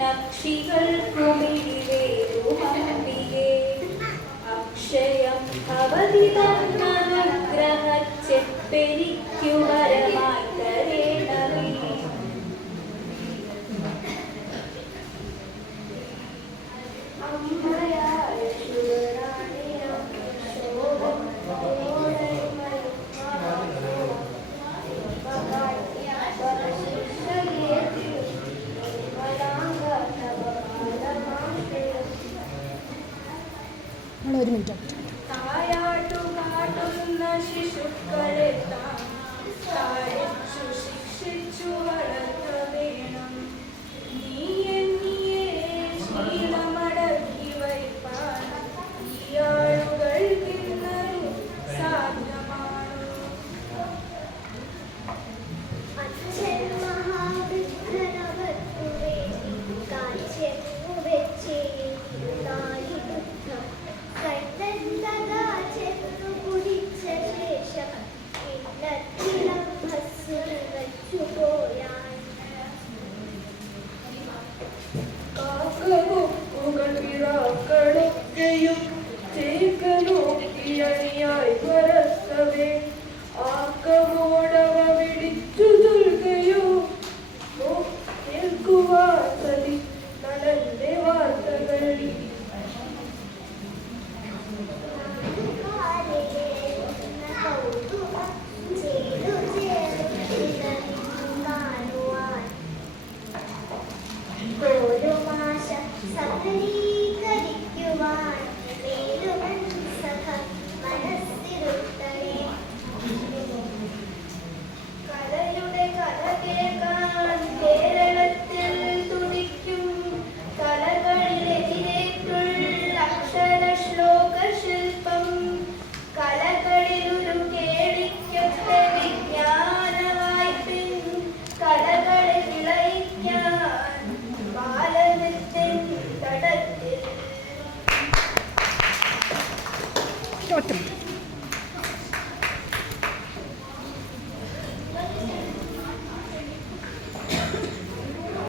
നക്ഷികൾക്കുമിടിവേറുമംബികേ അക്ഷയം ഭവതി തന്നനുഗ്രഹച്ചെപ്പെരിക്കു വരമായി തരേണമേ. ഒരു മിനിറ്റ് തായാട്ടുകാട്ടുന്ന ശിശുക്കളെ താഴിച്ചു ശിക്ഷിച്ചു വളർത്ത വേണം. നീ എന്നിയെ ശീലമടക്കി വയ്പാൻ ഈ ആളുകൾക്കിന്നൊരു സാധ്യമാണോ? ൊക്കെയും ചേക്കനോക്കിയണിയായി വരത്തവേ ആക്കമോടവ വിളിച്ചു ചൊൽകയോ കേൾക്കുവാസലി നടന്റെ വാർത്തകൾ. കലയുടെ കഥ കേൾക്കാൻ കേരളത്തിൽ തുടിക്കും കലകളിലെതിരേറ്റുള്ള അക്ഷരശ്ലോക ശില്പം. കലകളിലൊരു കേളിക്കൊക്കെ വിജ്ഞാനവായ്പിൻ കലകളെ വിളയിക്കാൻ ബാലനൃത്തിൻ തടത്തിൽ.